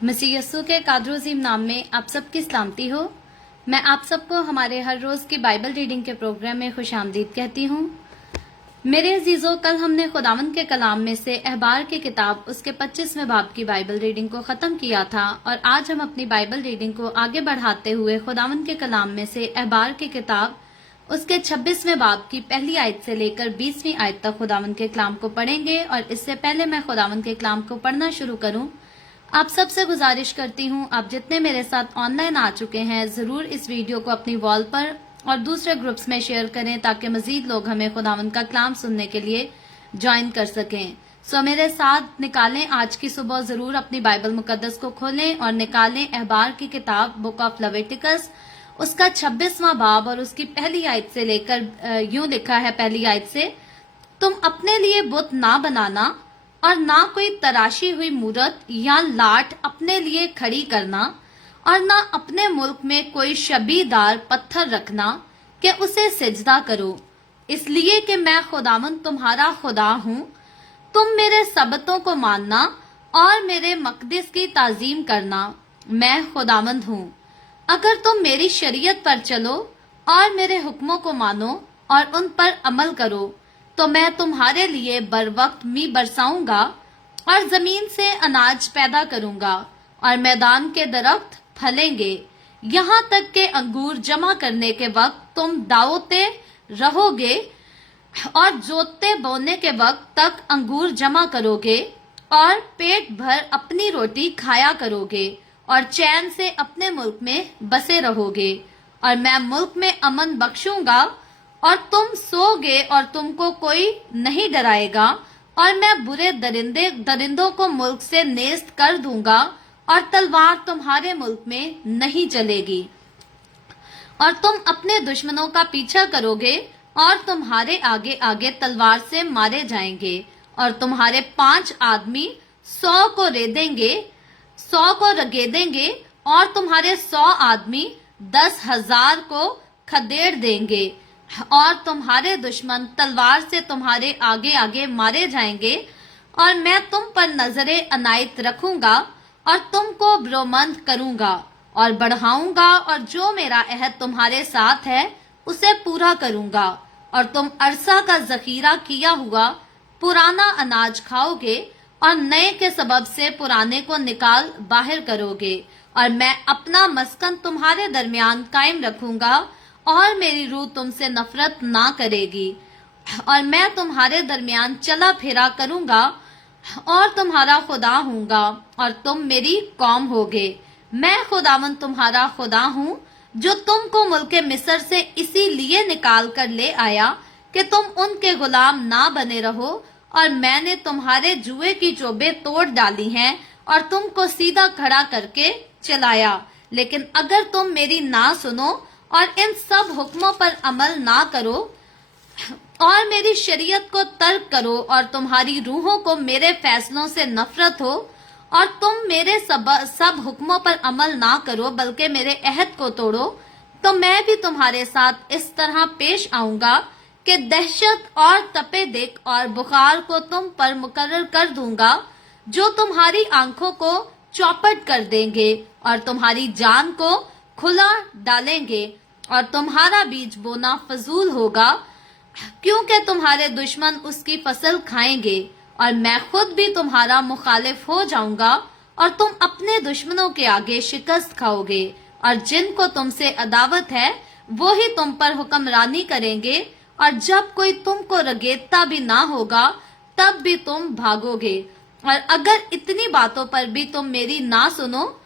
मसीह यस्सु के कादर अज़ीम नाम में आप सबकी सलामती हो। मैं आप सबको हमारे हर रोज की बाइबल रीडिंग के प्रोग्राम में खुशामदीद कहती हूँ। मेरे अजीजों, कल हमने खुदावंद के कलाम में से अहबार की किताब उसके 25वें बाब की बाइबल रीडिंग को खत्म किया था और आज हम अपनी बाइबल रीडिंग को आगे बढ़ाते हुए खुदावंद के कलाम में से अहबार की किताब उसके 26वें बाब की पहली आयत से लेकर 20वीं आयत तक खुदावंद के कलाम को पढ़ेंगे। और इससे पहले मैं खुदावंद के कलाम को पढ़ना शुरू करूं, आप सबसे गुजारिश करती हूं, आप जितने मेरे साथ ऑनलाइन आ चुके हैं जरूर इस वीडियो को अपनी वॉल पर और दूसरे ग्रुप्स में शेयर करें ताकि मजीद लोग हमें खुदावंद का कलाम सुनने के लिए ज्वाइन कर सकें। सो मेरे साथ निकालें, आज की सुबह जरूर अपनी बाइबल मुकद्दस को खोलें और निकालें अहबार की किताब बुक ऑफ लेविटिकस उसका 26वां बाब और उसकी पहली आयत से लेकर यूं लिखा है पहली आयत से, तुम अपने लिए बुत ना बनाना और ना कोई तराशी हुई मूरत या लाट अपने लिए खड़ी करना और ना अपने मुल्क में कोई शबीदार पत्थर रखना कि उसे सिजदा करो, इसलिए कि मैं खुदावंद तुम्हारा खुदा हूँ। तुम मेरे सबतों को मानना और मेरे मकदस की ताजीम करना, मैं खुदावंद हूँ। अगर तुम मेरी शरीयत पर चलो और मेरे हुक्मों को मानो और उन पर अमल करो तो मैं तुम्हारे लिए बर वक्त मी बरसाऊंगा और जमीन से अनाज पैदा करूंगा और मैदान के दरख्त फलेंगे। यहाँ तक के अंगूर जमा करने के वक्त तुम दावते रहोगे और जोतते बोने के वक्त तक अंगूर जमा करोगे और पेट भर अपनी रोटी खाया करोगे और चैन से अपने मुल्क में बसे रहोगे। और मैं मुल्क में अमन बख्शूंगा और तुम सोगे और तुमको कोई नहीं डराएगा और मैं बुरे दरिंदों को मुल्क से नेस्त कर दूंगा और तलवार तुम्हारे मुल्क में नहीं चलेगी। और तुम अपने दुश्मनों का पीछा करोगे और तुम्हारे आगे आगे तलवार से मारे जाएंगे और तुम्हारे 5 आदमी 100 को रगेदेंगे और तुम्हारे 100 आदमी 10,000 को खदेड़ देंगे और तुम्हारे दुश्मन तलवार से तुम्हारे आगे आगे मारे जाएंगे। और मैं तुम पर नजरे अनायत रखूंगा और तुमको ब्रोमंद करूंगा और बढ़ाऊंगा और जो मेरा अहद तुम्हारे साथ है उसे पूरा करूंगा। और तुम अरसा का जखीरा किया हुआ पुराना अनाज खाओगे और नए के सबब से पुराने को निकाल बाहर करोगे। और मैं अपना मस्कन तुम्हारे दरमियान कायम रखूंगा और मेरी रूह तुमसे नफरत ना करेगी। और मैं तुम्हारे दरमियान चला फिरा करूंगा और तुम्हारा खुदा हूँगा और तुम मेरी कौम होगे। मैं खुदावंद तुम्हारा खुदा हूँ जो तुमको मुल्के मिस्र से इसीलिए निकाल कर ले आया कि तुम उनके गुलाम ना बने रहो। और मैंने तुम्हारे जुए की चोबे तोड़ डाली हैं और तुमको सीधा खड़ा करके चलाया। लेकिन अगर तुम मेरी ना सुनो और इन सब हुक्मों पर अमल ना करो और मेरी शरीयत को तर्क करो और तुम्हारी रूहों को मेरे फैसलों से नफरत हो और तुम मेरे सब हुक्मों पर अमल ना करो बल्कि मेरे अहद को तोड़ो, तो मैं भी तुम्हारे साथ इस तरह पेश आऊंगा कि दहशत और तपे दिक और बुखार को तुम पर मुकर्रर कर दूंगा जो तुम्हारी आंखों को चौपट कर देंगे और तुम्हारी जान को खुला डालेंगे। और तुम्हारा बीज बोना फजूल होगा क्योंकि तुम्हारे दुश्मन उसकी फसल खाएंगे। और मैं खुद भी तुम्हारा मुखालिफ हो जाऊंगा और तुम अपने दुश्मनों के आगे शिकस्त खाओगे। और जिनको तुमसे अदावत है वो ही तुम पर हुक्मरानी करेंगे। और जब कोई तुमको रगेदता भी ना होगा तब भी तुम भागोगे। और अगर इतनी बातों पर भी तुम मेरी ना सुनो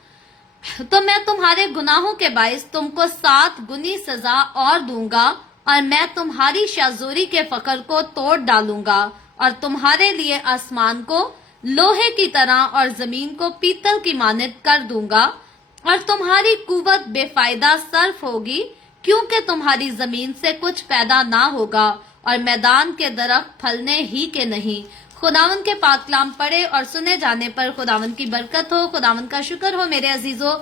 तो मैं तुम्हारे गुनाहों के बाइस तुमको 7 गुनी सजा और दूंगा। और मैं तुम्हारी शाजोरी के फकर को तोड़ डालूंगा और तुम्हारे लिए आसमान को लोहे की तरह और जमीन को पीतल की मानद कर दूंगा। और तुम्हारी कुवत बेफायदा सर्फ होगी क्योंकि तुम्हारी जमीन से कुछ पैदा ना होगा और मैदान के दरख्त फलने ही के नहीं। खुदावंद के पाक कलाम पढ़े और सुने जाने पर खुदावंद की बरकत हो। खुदावंद का शुक्र हो मेरे अजीजों।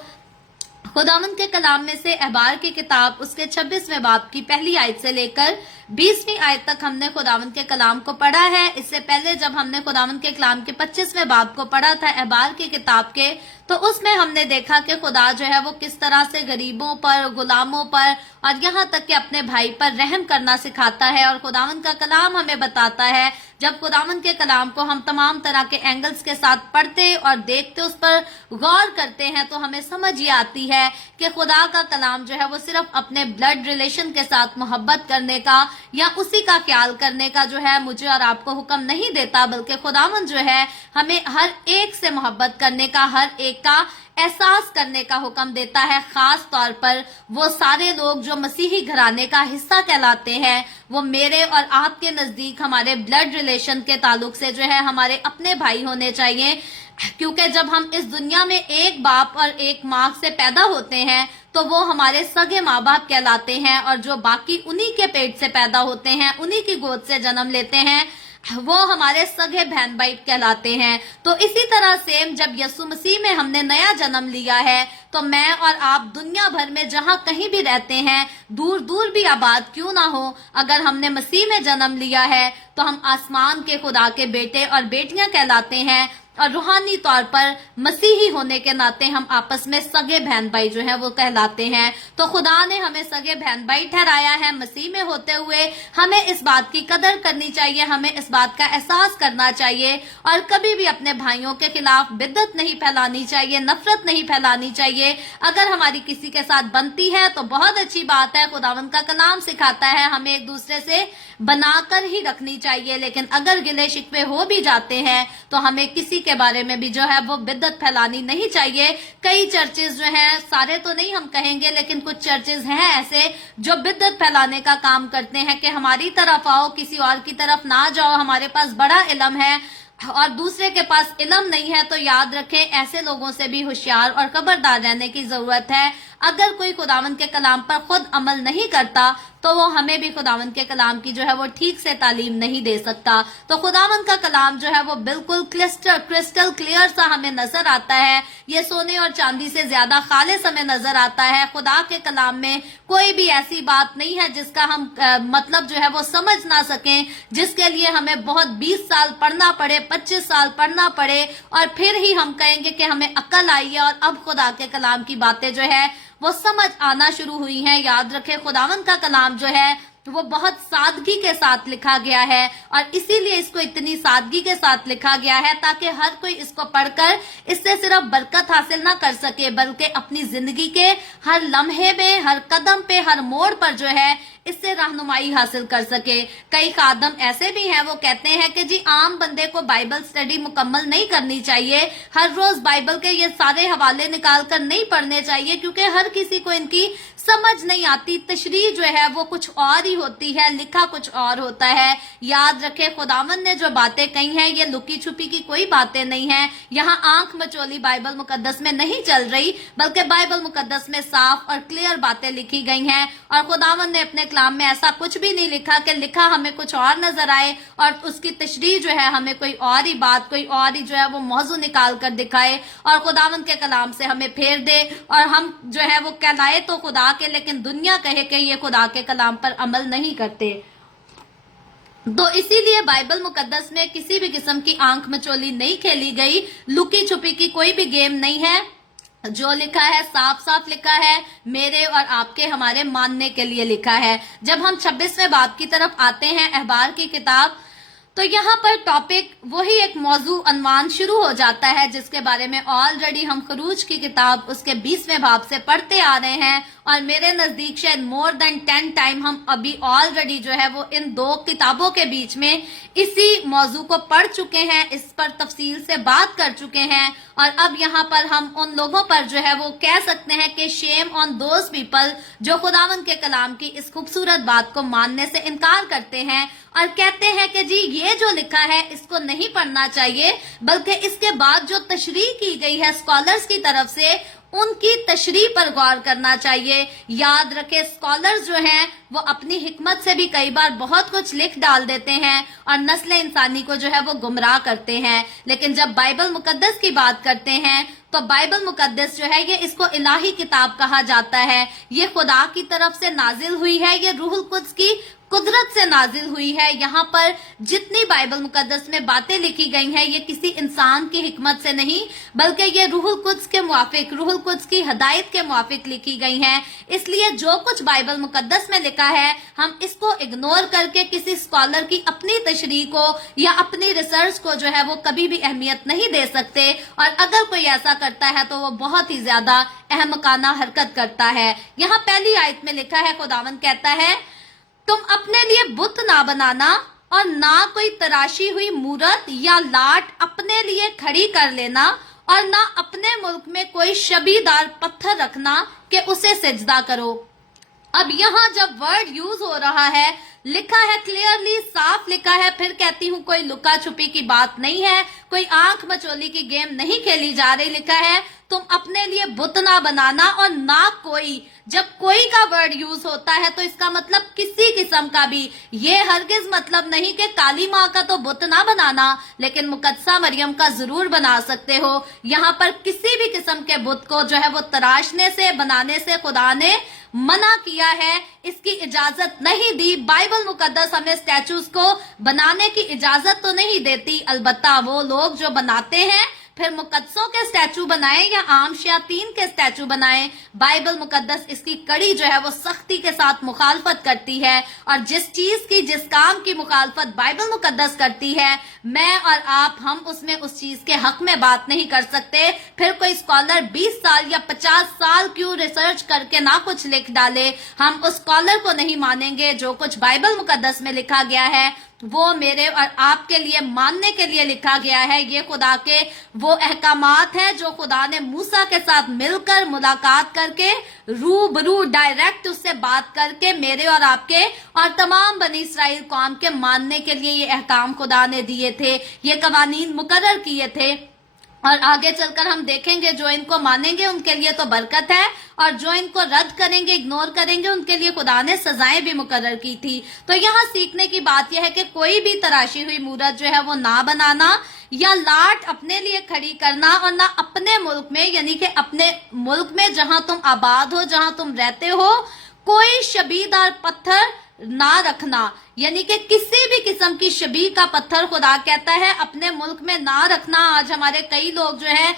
खुदावंद के कलाम में से अहबार की किताब उसके 26वें बाब की पहली आयत से लेकर 20वीं आयत तक हमने खुदावंद के कलाम को पढ़ा है। इससे पहले जब हमने खुदावंद के कलाम के 25वें बाब को पढ़ा था अहबार की किताब के तो उसमें हमने देखा कि खुदा जो है वो किस तरह से गरीबों पर, गुलामों पर और यहाँ तक कि अपने भाई पर रहम करना सिखाता है। और खुदावंद का कलाम हमें बताता है, जब खुदावंद के कलाम को हम तमाम तरह के एंगल्स के साथ पढ़ते और देखते, उस पर गौर करते हैं, तो हमें समझ ये आती है कि खुदा का कलाम जो है वो सिर्फ अपने ब्लड रिलेशन के साथ मोहब्बत करने का या उसी का ख्याल करने का जो है मुझे और आपको हुक्म नहीं देता, बल्कि खुदावंद जो है हमें हर एक से मोहब्बत करने का, हर एक का एहसास करने का हुक्म देता है। खास तौर पर वो सारे लोग जो मसीही घराने का हिस्सा कहलाते हैं, वो मेरे और आपके नजदीक हमारे ब्लड रिलेशन के ताल्लुक से जो है हमारे अपने भाई होने चाहिए, क्योंकि जब हम इस दुनिया में एक बाप और एक माँ से पैदा होते हैं तो वो हमारे सगे माँ बाप कहलाते हैं, और जो बाकी उन्हीं के पेट से पैदा होते हैं, उन्हीं की गोद से जन्म लेते हैं, वो हमारे सगे बहन भाई कहलाते हैं। तो इसी तरह सेम जब यीशु मसीह में हमने नया जन्म लिया है, तो मैं और आप दुनिया भर में जहां कहीं भी रहते हैं, दूर दूर भी आबाद क्यों ना हो, अगर हमने मसीह में जन्म लिया है तो हम आसमान के खुदा के बेटे और बेटियां कहलाते हैं, और रूहानी तौर पर मसीही होने के नाते हम आपस में सगे बहन भाई जो है वो कहलाते हैं। तो खुदा ने हमें सगे बहन भाई ठहराया है। मसीह में होते हुए हमें इस बात की कदर करनी चाहिए, हमें इस बात का एहसास करना चाहिए, और कभी भी अपने भाइयों के खिलाफ बिद्दत नहीं फैलानी चाहिए, नफरत नहीं फैलानी चाहिए। अगर हमारी किसी के साथ बनती है तो बहुत अच्छी बात है, खुदावंद का कलाम सिखाता है हमें एक दूसरे से बनाकर ही रखनी चाहिए, लेकिन अगर गिले शिकवे हो भी जाते हैं तो हमें किसी के बारे में भी जो है वो बिद्दत फैलानी नहीं चाहिए। कई चर्चेज जो हैं, सारे तो नहीं हम कहेंगे, लेकिन कुछ चर्चेज हैं ऐसे जो बिद्दत फैलाने का काम करते हैं कि हमारी तरफ आओ, किसी और की तरफ ना जाओ, हमारे पास बड़ा इल्म है और दूसरे के पास इल्म नहीं है। तो याद रखें, ऐसे लोगों से भी होशियार और खबरदार रहने की जरूरत है। अगर कोई खुदावंद के कलाम पर खुद अमल नहीं करता तो वो हमें भी खुदावंद के कलाम की जो है वो ठीक से तालीम नहीं दे सकता। तो खुदावंद का कलाम जो है वो बिल्कुल क्रिस्टल क्लियर सा हमें नजर आता है, ये सोने और चांदी से ज्यादा खालिस हमें नजर आता है। खुदा के कलाम में कोई भी ऐसी बात नहीं है जिसका हम मतलब जो है वो समझ ना सकें, जिसके लिए हमें बहुत 20 साल पढ़ना पड़े, 25 साल पढ़ना पड़े, और फिर ही हम कहेंगे कि हमें अक्ल आई है और अब खुदा के कलाम की बातें जो है वो समझ आना शुरू हुई हैं। याद रखें, खुदावंद का कलाम जो है वो बहुत सादगी के साथ लिखा गया है, और इसीलिए इसको इतनी सादगी के साथ लिखा गया है ताकि हर कोई इसको पढ़कर इससे सिर्फ बरकत हासिल ना कर सके, बल्कि अपनी जिंदगी के हर लम्हे में, हर कदम पे, हर मोड़ पर जो है इससे रहनुमाई हासिल कर सके। कई खादम ऐसे भी हैं, वो कहते हैं कि जी आम बंदे को बाइबल स्टडी मुकम्मल नहीं करनी चाहिए, हर रोज बाइबल के ये सारे हवाले निकाल कर नहीं पढ़ने चाहिए, क्योंकि हर किसी को इनकी समझ नहीं आती। तशरीह जो है वो कुछ और ही होती है, लिखा कुछ और होता है। याद रखे, खुदावंद ने जो बातें कही हैं ये लुकी छुपी की कोई बातें नहीं है। यहाँ आंख मचोली बाइबल मुकद्दस में नहीं चल रही, बल्कि बाइबल मुकद्दस में साफ और क्लियर बातें लिखी गई हैं, और खुदावंद ने अपने कलाम में ऐसा कुछ भी नहीं लिखा कि लिखा हमें कुछ और नजर आए और उसकी तशरीह जो है हमें कोई और ही बात, कोई और ही जो है वो मौजू निकाल कर दिखाए और खुदावंद के कलाम से हमें फेर दे, और हम जो है वो कहलाए तो खुदा के, लेकिन दुनिया कहे कि ये खुदा के कलाम पर अमल नहीं करते। तो इसीलिए बाइबल मुकद्दस में किसी भी किस्म की आंख मचोली नहीं खेली गई, लुकी छुपी की कोई भी गेम नहीं है। जो लिखा है साफ साफ लिखा है, मेरे और आपके हमारे मानने के लिए लिखा है। जब हम 26वें बाब की तरफ आते हैं, अहबार की किताब, तो यहाँ पर टॉपिक वही एक मौजू अनवान शुरू हो जाता है जिसके बारे में ऑलरेडी हम खरूज की किताब उसके 20वें बाब से पढ़ते आ रहे हैं, और मेरे नजदीक शायद मोर देन 10 टाइम हम अभी ऑलरेडी जो है वो इन दो किताबों के बीच में इसी मौजू को पढ़ चुके हैं, इस पर तफसील से बात कर चुके हैं। और अब यहाँ पर हम उन लोगों पर जो है वो कह सकते हैं कि शेम ऑन दोज पीपल जो खुदावंद के कलाम की इस खूबसूरत बात को मानने से इनकार करते हैं और कहते हैं कि जी ये जो लिखा है इसको नहीं पढ़ना चाहिए, बल्कि इसके बाद जो तशरीह की गई है स्कॉलर्स की तरफ से उनकी तशरीह पर गौर करना चाहिए। याद रखे, स्कॉलर्स जो हैं वो अपनी हिकमत से भी कई बार बहुत कुछ लिख डाल देते हैं और नस्ल इंसानी को जो है वो गुमराह करते हैं, लेकिन जब बाइबल मुकद्दस की बात करते हैं तो बाइबल मुकद्दस जो है ये इसको इलाही किताब कहा जाता है। ये खुदा की तरफ से नाजिल हुई है, ये रूहुल कुद्स की कुदरत से नाजिल हुई है। यहाँ पर जितनी बाइबल मुकद्दस में बातें लिखी गई हैं ये किसी इंसान की हिकमत से नहीं बल्कि ये रूहुल कुद्स के मुआफिक, रूहुल कुद्स की हदायत के मुआफिक लिखी गई हैं। इसलिए जो कुछ बाइबल मुकद्दस में लिखा है हम इसको इग्नोर करके किसी स्कॉलर की अपनी तशरीह को या अपनी रिसर्च को जो है वो कभी भी अहमियत नहीं दे सकते, और अगर कोई ऐसा करता है तो वो बहुत ही ज्यादा अहमकाना हरकत करता है। यहाँ पहली आयत में लिखा है, खुदावंद कहता है तुम अपने लिए बुत ना बनाना और ना कोई तराशी हुई मूरत या लाट अपने लिए खड़ी कर लेना, और ना अपने मुल्क में कोई शबीदार पत्थर रखना कि उसे सिजदा करो। अब यहाँ जब वर्ड यूज हो रहा है, लिखा है क्लियरली, साफ लिखा है, फिर कहती हूँ कोई लुका छुपी की बात नहीं है, कोई आंख मचोली की गेम नहीं खेली जा रही। लिखा है तुम अपने लिए बुत ना बनाना और ना कोई। जब कोई का वर्ड यूज होता है तो इसका मतलब किसी किस्म का भी, ये हरगिज मतलब नहीं कि काली माँ का तो बुत ना बनाना लेकिन मुकद्दसा मरियम का जरूर बना सकते हो। यहाँ पर किसी भी किस्म के बुत को जो है वो तराशने से, बनाने से खुदा ने मना किया है, इसकी इजाजत नहीं दी। बाइबल मुकद्दस हमें स्टैचूज को बनाने की इजाजत तो नहीं देती, अलबत्ता वो लोग जो बनाते हैं फिर मुकद्दसों के स्टैचू बनाएं या आम शयातीन के स्टैचू बनाएं, बाइबल मुकद्दस इसकी कड़ी जो है वो सख्ती के साथ मुखालफत करती है। और जिस चीज की, जिस काम की मुखालफत बाइबल मुकद्दस करती है, मैं और आप, हम उसमें उस चीज के हक में बात नहीं कर सकते। फिर कोई स्कॉलर 20 साल या 50 साल क्यों रिसर्च करके ना कुछ लिख डाले, हम उस स्कॉलर को नहीं मानेंगे। जो कुछ बाइबल मुकद्दस में लिखा गया है वो मेरे और आपके लिए मानने के लिए लिखा गया है। ये खुदा के वो अहकामात हैं जो खुदा ने मूसा के साथ मिलकर मुलाकात करके, रूबरू डायरेक्ट उससे बात करके मेरे और आपके और तमाम बनी इसराइल कौम के मानने के लिए ये अहकाम खुदा ने दिए थे, ये कवानीन मुकर्रर किए थे। और आगे चलकर हम देखेंगे जो इनको मानेंगे उनके लिए तो बरकत है, और जो इनको रद्द करेंगे, इग्नोर करेंगे, उनके लिए खुदा ने सजाएं भी मुकर्रर की थी। तो यहाँ सीखने की बात यह है कि कोई भी तराशी हुई मूरत जो है वो ना बनाना या लाट अपने लिए खड़ी करना, और ना अपने मुल्क में, यानी कि अपने मुल्क में जहां तुम आबाद हो, जहां तुम रहते हो, कोई शबीदार पत्थर ना रखना। यानी कि किसी भी किस्म की शबी का पत्थर खुदा कहता है अपने मुल्क में ना रखना। आज हमारे कई लोग जो है,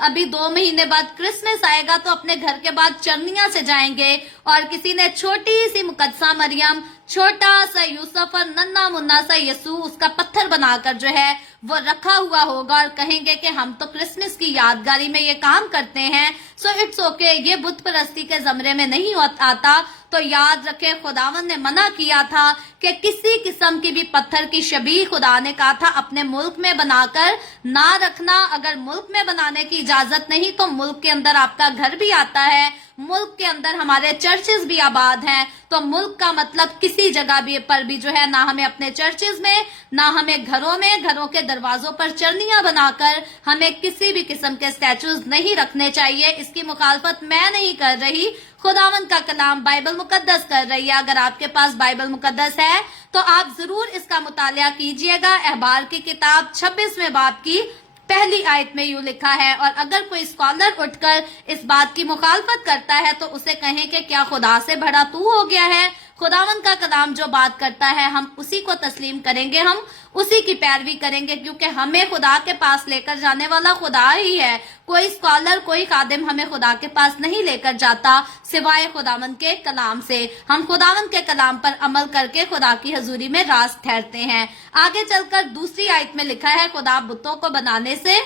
अभी 2 महीने बाद क्रिसमस आएगा तो अपने घर के बाद चरनिया से जाएंगे और किसी ने छोटी सी मुकद्दसा मरियम, छोटा सा यूसुफ और नन्ना मुन्ना सा यसू उसका पत्थर बनाकर जो है वो रखा हुआ होगा और कहेंगे कि हम तो क्रिसमस की यादगारी में ये काम करते हैं, सो इट्स ओके, ये बुत परस्ती के जमरे में नहीं आता। तो याद रखे खुदावन ने मना किया था कि किसी किस्म की भी पत्थर की शबीह खुदा ने कहा था अपने मुल्क में बनाकर ना रखना। अगर मुल्क में बनाने की इजाजत नहीं तो मुल्क के अंदर आपका घर भी आता है, मुल्क के अंदर हमारे चर्चेस भी आबाद हैं। तो मुल्क का मतलब किसी जगह भी पर भी जो है ना हमें अपने चर्चेस में, ना हमें घरों में, घरों के दरवाजों पर चरनियां बनाकर हमें किसी भी किस्म के स्टैचूज नहीं रखने चाहिए। इसकी मुखालफत मैं नहीं कर रही, खुदावन का कलाम बाइबल मुकद्दस कर रही है। अगर आपके पास बाइबल मुकद्दस है तो आप जरूर इसका मुतालिया कीजिएगा। अहबार की किताब 26वें बाब की पहली आयत में यूं लिखा है, और अगर कोई स्कॉलर उठकर इस बात की मुखालफत करता है तो उसे कहें कि क्या खुदा से बड़ा तू हो गया है। खुदावन का कलाम जो बात करता है हम उसी को तस्लीम करेंगे, हम उसी की पैरवी करेंगे, क्योंकि हमें खुदा के पास लेकर जाने वाला खुदा ही है। कोई स्कॉलर, कोई खादिम हमें खुदा के पास नहीं लेकर जाता सिवाय खुदावन के कलाम से। हम खुदावन के कलाम पर अमल करके खुदा की हजूरी में राज ठहरते हैं। आगे चलकर दूसरी आयत में लिखा है खुदा बुतों को बनाने से,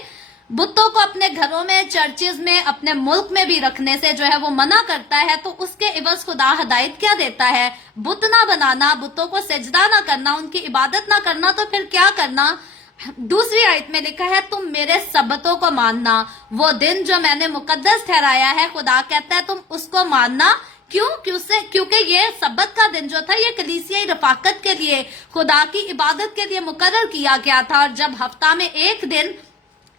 बुतों को अपने घरों में, चर्चेज में, अपने मुल्क में भी रखने से जो है वो मना करता है। तो उसके इवज खुदा हदायत क्या देता है? बुत ना बनाना, बुतों को सजदा ना करना, उनकी इबादत ना करना। तो फिर क्या करना? दूसरी आयत में लिखा है तुम मेरे सबतों को मानना, वो दिन जो मैंने मुकद्दस ठहराया है, खुदा कहता है तुम उसको मानना। क्योंकि ये सबत का दिन जो था ये कलीसियाई रफाकत के लिए, खुदा की इबादत के लिए मुकर्रर किया गया था। और जब हफ्ता में एक दिन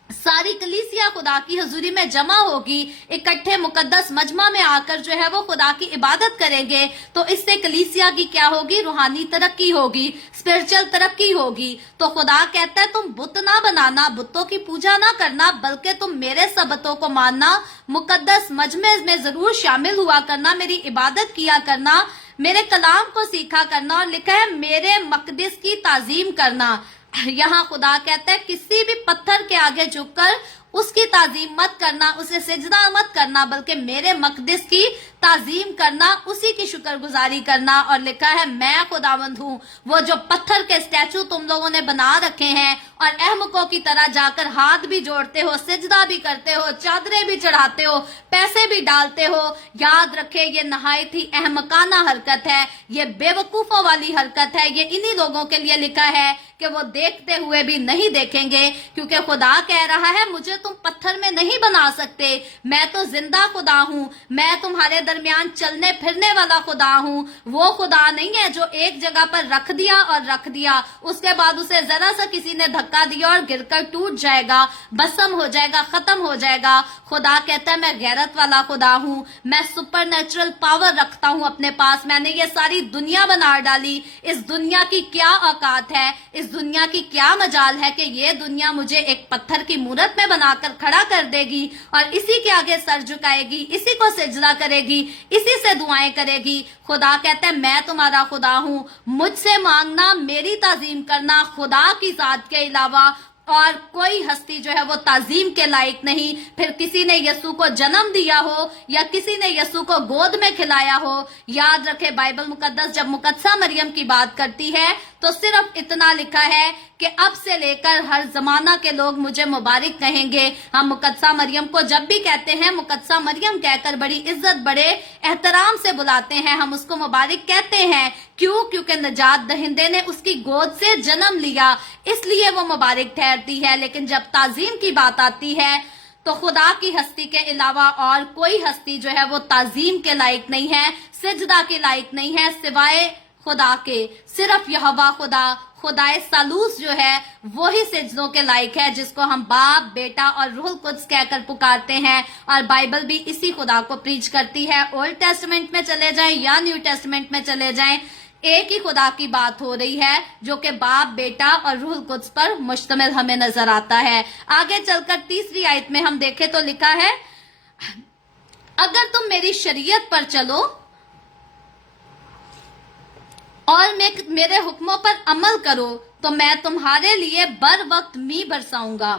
सारी कलीसिया खुदा की हजूरी में जमा होगी, इकट्ठे मुकद्दस मजमा में आकर जो है वो खुदा की इबादत करेंगे, तो इससे कलीसिया की क्या होगी? रूहानी तरक्की होगी, स्पिरिचुअल तरक्की होगी। तो खुदा कहता है तुम बुत ना बनाना, बुतों की पूजा ना करना, बल्कि तुम मेरे सबतों को मानना, मुकद्दस मजमे में जरूर शामिल हुआ करना, मेरी इबादत किया करना। میرے کلام کو سیکھا کرنا، اور لکھا ہے میرے مقدس کی تعظیم کرنا۔ یہاں خدا کہتا ہے کسی بھی پتھر کے آگے جھک کر اس کی تعظیم مت کرنا، اسے سجدہ مت کرنا، بلکہ میرے مقدس کی تعظیم کرنا، اسی کی شکر گزاری کرنا۔ اور لکھا ہے میں خداوند ہوں، وہ جو پتھر کے اسٹیچو تم لوگوں نے بنا رکھے ہیں اور احمقوں کی طرح جا کر ہاتھ بھی جوڑتے ہو، سجدہ بھی کرتے ہو، چادریں بھی چڑھاتے ہو، پیسے بھی ڈالتے ہو، یاد رکھے یہ نہایت ہی احمقانہ حرکت ہے، یہ بے وقوفوں والی حرکت ہے۔ یہ انہی لوگوں کے لیے لکھا ہے کہ وہ دیکھتے ہوئے بھی نہیں دیکھیں گے، کیونکہ خدا کہہ رہا ہے مجھے تم پتھر میں نہیں بنا سکتے، میں تو زندہ خدا ہوں، میں تمہارے درمیان چلنے پھرنے والا خدا ہوں۔ وہ خدا نہیں ہے جو ایک جگہ پر رکھ دیا اس کے بعد اسے ذرا سا کسی نے دھکا دیا اور گر کر ٹوٹ جائے گا، بسم ہو جائے گا، ختم ہو جائے گا۔ خدا کہتا ہے میں غیرت والا خدا ہوں، میں سپر نیچرل پاور رکھتا ہوں اپنے پاس، میں نے یہ ساری دنیا بنا ڈالی۔ اس دنیا کی کیا اوقات ہے، اس دنیا کی کیا مجال ہے کہ یہ دنیا مجھے ایک پتھر کی مورت میں بنا کر کھڑا کر دے گی اور اسی کے آگے سر جھکائے گی، اسی کو سجدہ کرے گی، اسی سے دعائیں کرے گی۔ خدا کہتا ہے میں تمہارا خدا ہوں، مجھ سے مانگنا، میری تعظیم کرنا، خدا کی ذات کے علاوہ اور کوئی ہستی جو ہے وہ تعظیم کے لائق نہیں۔ پھر کسی نے یسوع کو جنم دیا ہو یا کسی نے یسوع کو گود میں کھلایا ہو، یاد رکھے بائبل مقدس جب مقدسہ مریم کی بات کرتی ہے تو صرف اتنا لکھا ہے کہ اب سے لے کر ہر زمانہ کے لوگ مجھے مبارک کہیں گے۔ ہم مقدسہ مریم کو جب بھی کہتے ہیں مقدسہ مریم کہہ کر بڑی عزت بڑے احترام سے بلاتے ہیں، ہم اس کو مبارک کہتے ہیں۔ کیوں؟ کیونکہ نجات دہندے نے اس کی گود سے جنم لیا، اس لیے وہ مبارک ٹھہرتی ہے۔ لیکن جب تعظیم کی بات آتی ہے تو خدا کی ہستی کے علاوہ اور کوئی ہستی جو ہے وہ تعظیم کے لائق نہیں ہے، سجدہ کے لائق نہیں ہے سوائے خدا کے۔ صرف یہوہ خدائے ثالوث جو ہے وہی سجدوں کے لائق ہے، جس کو ہم باپ، بیٹا اور روح القدس کہہ کر پکارتے ہیں، اور بائبل بھی اسی خدا کو پریچ کرتی ہے۔ اولڈ ٹیسٹمنٹ میں چلے جائیں یا نیو ٹیسٹمنٹ میں چلے جائیں، ایک ہی خدا کی بات ہو رہی ہے جو کہ باپ، بیٹا اور روح القدس پر مشتمل ہمیں نظر آتا ہے۔ آگے چل کر تیسری آیت میں ہم دیکھیں تو لکھا ہے اگر تم میری شریعت پر چلو اور میرے حکموں پر عمل کرو تو میں تمہارے لیے بر وقت می برساؤں گا۔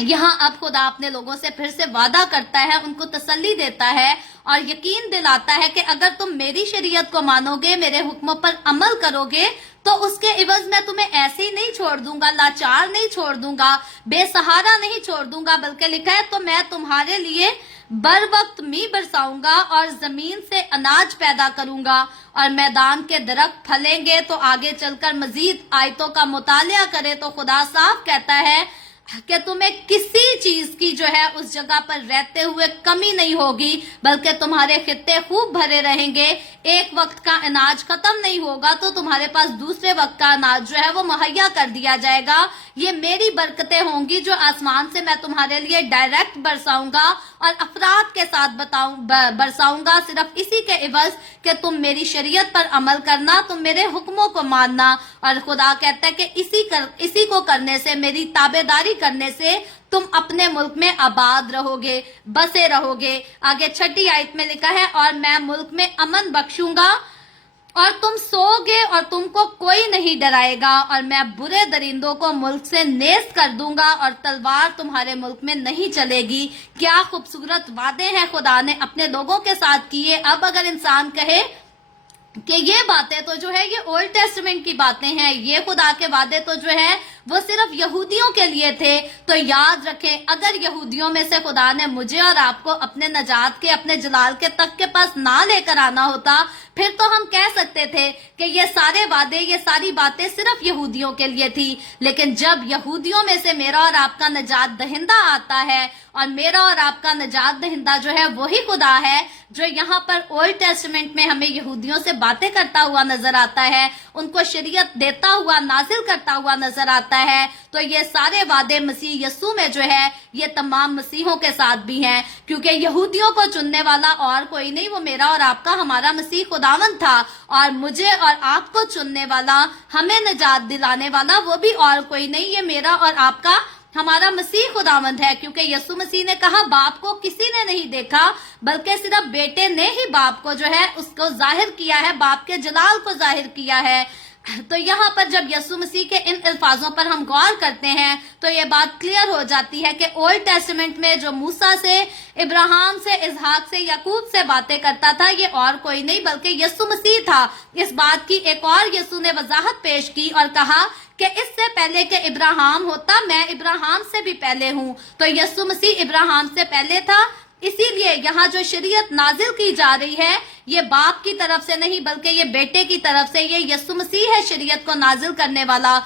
یہاں اب خدا اپنے لوگوں سے پھر سے وعدہ کرتا ہے، ان کو تسلی دیتا ہے اور یقین دلاتا ہے کہ اگر تم میری شریعت کو مانو گے، میرے حکموں پر عمل کرو گے تو اس کے عوض میں تمہیں ایسے ہی نہیں چھوڑ دوں گا، لاچار نہیں چھوڑ دوں گا، بے سہارا نہیں چھوڑ دوں گا، بلکہ لکھا ہے تو میں تمہارے لیے بر وقت می برساؤں گا اور زمین سے اناج پیدا کروں گا اور میدان کے درخت پھلیں گے۔ تو آگے چل کر مزید آیتوں کا مطالعہ کرے تو خدا صاف کہتا ہے کہ تمہیں کسی چیز کی جو ہے اس جگہ پر رہتے ہوئے کمی نہیں ہوگی، بلکہ تمہارے خطے خوب بھرے رہیں گے۔ ایک وقت کا اناج ختم نہیں ہوگا تو تمہارے پاس دوسرے وقت کا اناج جو ہے وہ مہیا کر دیا جائے گا۔ یہ میری برکتیں ہوں گی جو آسمان سے میں تمہارے لیے ڈائریکٹ برساؤں گا اور افراد کے ساتھ برساؤں گا، صرف اسی کے عوض کہ تم میری شریعت پر عمل کرنا، تم میرے حکموں کو ماننا۔ اور خدا کہتا ہے کہ اسی کو کرنے سے، میری تابع داری کرنے سے تم اپنے ملک میں آباد رہو گے، بسے رہو گے۔ آگے چھٹی آیت میں لکھا ہے اور میں ملک میں امن بخشوں گا اور تم سو گے اور تم کو کوئی نہیں ڈرائے گا، اور میں برے درندوں کو ملک سے نیست کر دوں گا اور تلوار تمہارے ملک میں نہیں چلے گی۔ کیا خوبصورت وعدے ہیں خدا نے اپنے لوگوں کے ساتھ کیے۔ اب اگر انسان کہے کہ یہ باتیں تو جو ہے یہ اولڈ ٹیسٹمنٹ کی باتیں ہیں، یہ خدا کے وعدے تو جو ہے وہ صرف یہودیوں کے لیے تھے، تو یاد رکھیں اگر یہودیوں میں سے خدا نے مجھے اور آپ کو اپنے نجات کے، اپنے جلال کے تخت کے پاس نہ لے کر آنا ہوتا، پھر تو ہم کہہ سکتے تھے کہ یہ سارے وعدے، یہ ساری باتیں صرف یہودیوں کے لیے تھی۔ لیکن جب یہودیوں میں سے میرا اور آپ کا نجات دہندہ آتا ہے، اور میرا اور آپ کا نجات دہندہ جو ہے وہی خدا ہے جو یہاں پر اولڈ ٹیسٹمنٹ میں ہمیں یہودیوں سے باتیں کرتا ہوا نظر آتا ہے، ان کو شریعت دیتا ہوا، نازل کرتا ہوا نظر آتا ہے، تو یہ سارے وعدے مسیح یسوع میں جو ہے یہ تمام مسیحوں کے ساتھ بھی ہیں، کیونکہ یہودیوں کو چننے والا اور کوئی نہیں، وہ میرا اور آپ کا، ہمارا مسیح خداوند تھا، اور مجھے اور آپ کو چننے والا، ہمیں نجات دلانے والا وہ بھی اور کوئی نہیں، یہ میرا اور آپ کا हमारा मसीह खुदावंद है, क्योंकि यीशु मसीह ने कहा बाप को किसी ने नहीं देखा बल्कि सिर्फ बेटे ने ही बाप को जो है उसको जाहिर किया है, बाप के जलाल को जाहिर किया है। तो यहाँ पर जब यीशु मसीह के इन अल्फाजों पर हम गौर करते हैं तो ये बात क्लियर हो जाती है कि ओल्ड टेस्टामेंट में जो मूसा से, इब्राहिम से, इसहाक से, याकूब से बातें करता था, ये और कोई नहीं बल्कि यीशु मसीह था। इस बात की एक और यीशु ने वजाहत पेश की और कहा कि इससे पहले कि इब्राहिम होता, मैं इब्राहिम से भी पहले हूँ। तो यीशु मसीह इब्राहिम से पहले था। इसीलिए यहाँ जो शरीयत नाजिल की जा रही है ये बाप की तरफ से नहीं बल्कि ये बेटे की तरफ से, ये यीशु मसीह है शरीयत को नाजिल करने वाला।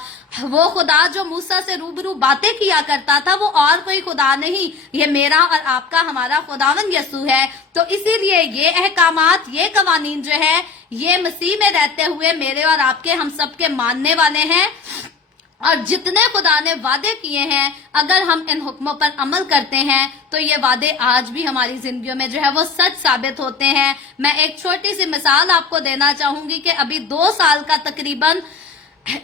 वो खुदा जो मूसा से रूबरू बातें किया करता था वो और कोई खुदा नहीं, ये मेरा और आपका, हमारा खुदावन यीशु है। तो इसीलिए ये अहकामात, ये कवानीन जो है ये मसीह में रहते हुए मेरे और आपके, हम सबके मानने वाले हैं। और जितने खुदा ने वादे किए हैं अगर हम इन हुक्मों पर अमल करते हैं तो ये वादे आज भी हमारी जिंदगियों में जो है वो सच साबित होते हैं। मैं एक छोटी सी मिसाल आपको देना चाहूंगी कि अभी 2 साल का तकरीबन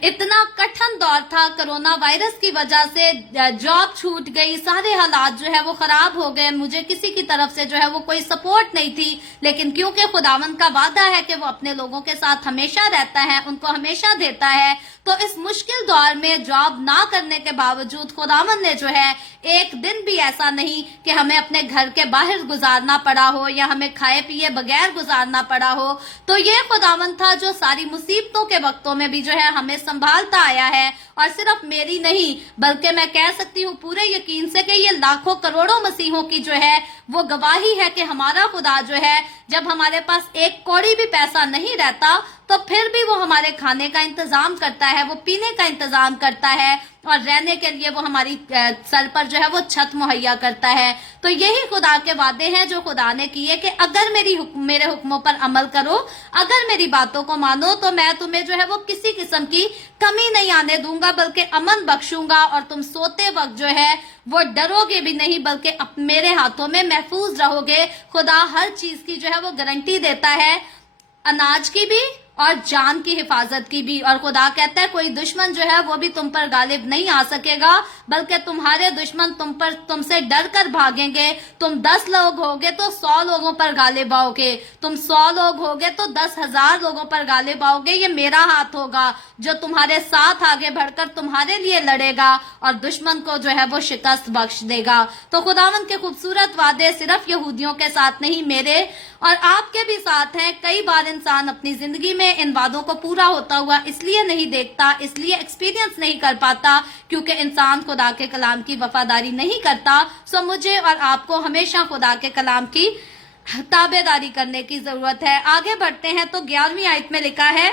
इतना कठिन दौर था, कोरोना वायरस की वजह से जॉब छूट गई, सारे हालात जो है वो खराब हो गए, मुझे किसी की तरफ से जो है वो कोई सपोर्ट नहीं थी। लेकिन क्योंकि खुदावंद का वादा है कि वो अपने लोगों के साथ हमेशा रहता है, उनको हमेशा देता है, तो इस मुश्किल दौर में जॉब ना करने के बावजूद खुदावंद ने जो है एक दिन भी ऐसा नहीं कि हमें अपने घर के बाहर गुजारना पड़ा हो या हमें खाए पिए बगैर गुजारना पड़ा हो। तो ये खुदावंद था जो सारी मुसीबतों के वक्तों में भी जो है हमें संभालता आया है। और सिर्फ मेरी नहीं बल्कि मैं कह सकती हूँ पूरे यकीन से कि ये लाखों करोड़ों मसीहों की जो है वो गवाही है कि हमारा खुदा जो है जब हमारे पास एक कौड़ी भी पैसा नहीं रहता तो फिर भी वो हमारे खाने का इंतजाम करता है, वो पीने का इंतजाम करता है और रहने के लिए वो हमारी सर पर जो है वो छत मुहैया करता है। तो यही खुदा के वादे हैं जो खुदा ने किए कि अगर मेरे हुक्मों पर अमल करो, अगर मेरी बातों को मानो तो मैं तुम्हें जो है वो किसी किस्म की कमी नहीं आने दूंगा बल्कि अमन बख्शूंगा और तुम सोते वक्त जो है वो डरोगे भी नहीं बल्कि मेरे हाथों में महफूज रहोगे। खुदा हर चीज की जो है वो गारंटी देता है, अनाज की भी और जान की हिफाजत की भी। और खुदा कहता है कोई दुश्मन जो है वो भी तुम पर गालिब नहीं आ सकेगा बल्कि तुम्हारे दुश्मन तुमसे डर कर भागेंगे। तुम 10 लोग होगे तो 100 लोगों पर गालिब आओगे, तुम 100 लोग होगे तो 10,000 लोगों पर गालिब आओगे। ये मेरा हाथ होगा जो तुम्हारे साथ आगे बढ़कर तुम्हारे लिए लड़ेगा और दुश्मन को जो है वो शिकस्त बख्श देगा। तो खुदावंद के खूबसूरत वादे सिर्फ यहूदियों के साथ नहीं, मेरे और आपके भी साथ हैं। कई बार इंसान अपनी जिंदगी में इन वादों को पूरा होता हुआ इसलिए नहीं देखता, इसलिए एक्सपीरियंस नहीं कर पाता क्योंकि इंसान खुदा के कलाम की वफादारी नहीं करता। सो मुझे और आपको हमेशा खुदा के कलाम की ताबेदारी करने की जरूरत है। आगे बढ़ते हैं तो 11वीं आयत में लिखा है,